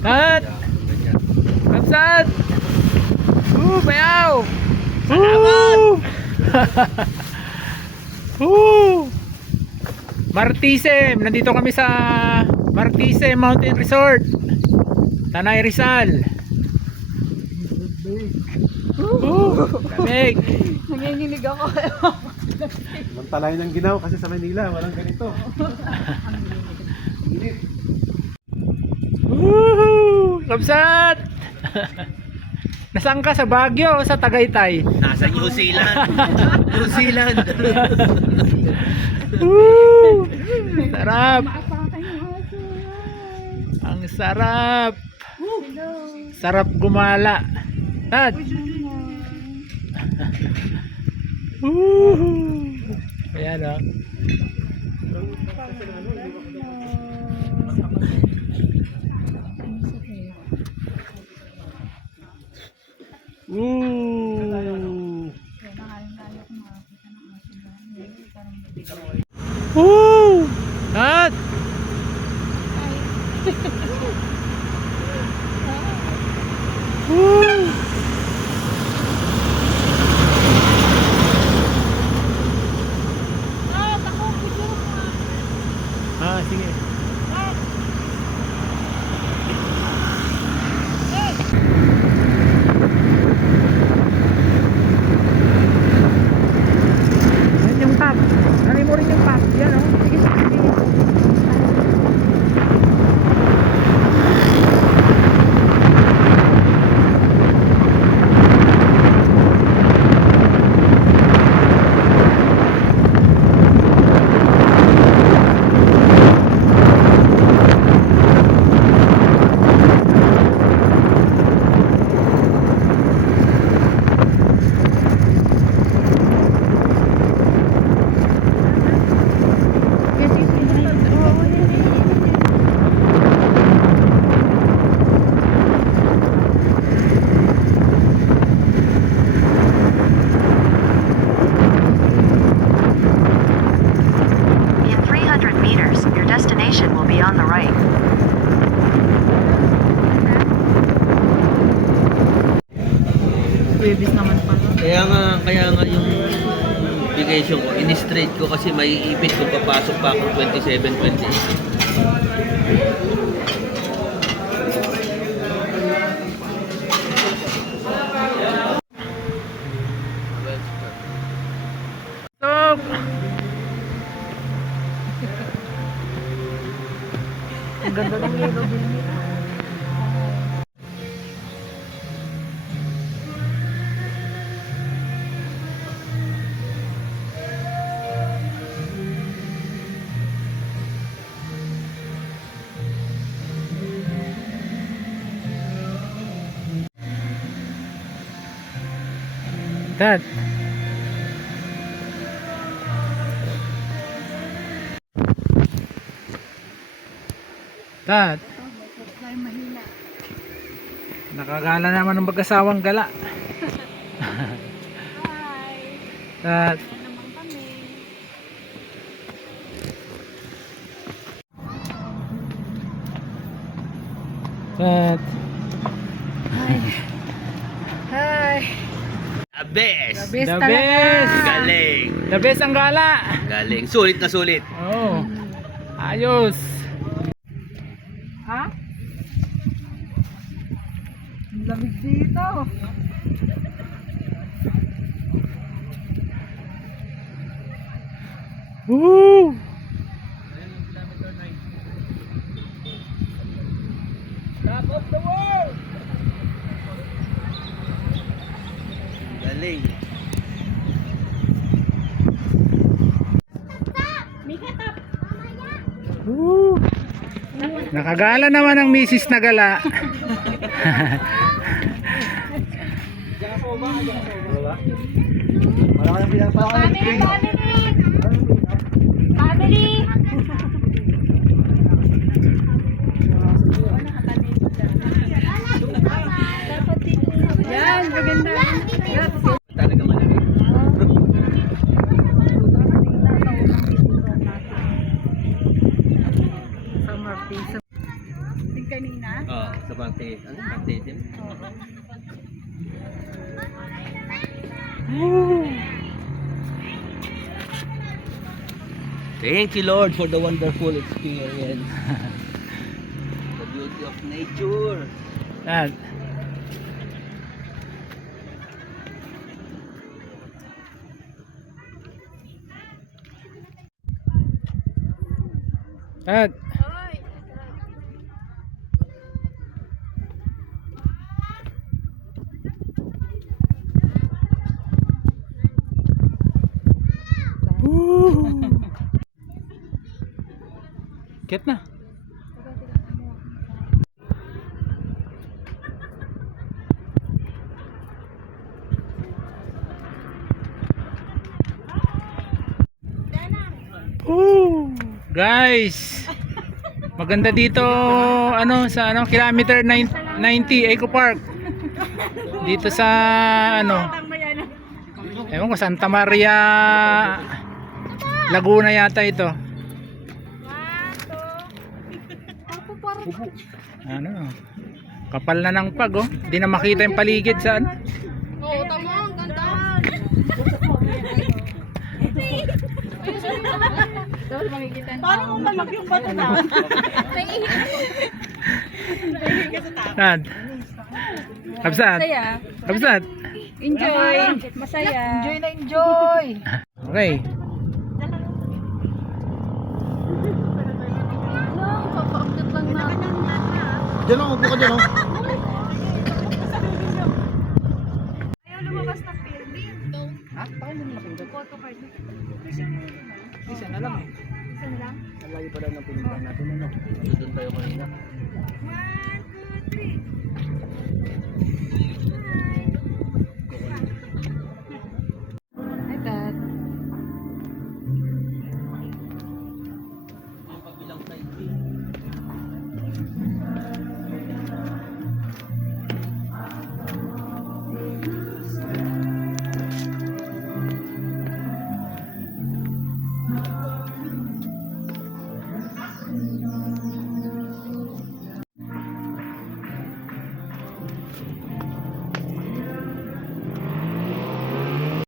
Tat! Kapsat! Bayaw! Salamat! Martisem! Nandito kami sa Martisem Mountain Resort, Tanay Rizal. Lamig! Nanginginig ako. Mantalay ng ginaw kasi sa Manila walang ganito. Kapsat! Nasaan ka? Sa Baguio o sa Tagaytay? Nasa New Zealand. New Zealand. Sarap! Ang sarap! Sarap gumala. Tad! Ayan o. Tad! Sige. Yan yung pop. Nari mo rin yung pop. Yan o. Sige, sige. In 300 meters, your destination will be on the right. Babies naman pala. Kaya nga yung vacation ko, in-straight ko kasi may ipit kung papasok pa ako 27, 28. Stop! Ang ganda ng yellow din nila. Tad! Tad! Nakagala naman ng mag-asawang gala. Tad! Tad! Hi! The best! Best The talaga. best! Galing! The best ang gala! Galing! Sulit na sulit! Oh, ayos! Ha? Ang lamig dito. Woo! Galing! Woo! Nakagala naman ang misis na gala. Family! Yan, maganda. Talaga malamig. Summer face. kanina. Sa parte, parte itim. Thank you, Lord, for the wonderful experience. The beauty of nature. Yan. Yan. Get na. Woo! Guys, maganda dito ano sa kilometer 90 Eco Park. Dito sa ewan ko, Santa Maria Laguna yata ito. Ano? Kapal na ng pag, oh. Hindi na makita yung paligid sa ano. Oo, tama. Ang ganda. Paano mo malag yung bato na? Saan? Kapsat? Masaya. Kapsat? Enjoy. Masaya. Enjoy na enjoy. Okay. Kaka-update lang na. Diyan lang, upo ka dyan, oh.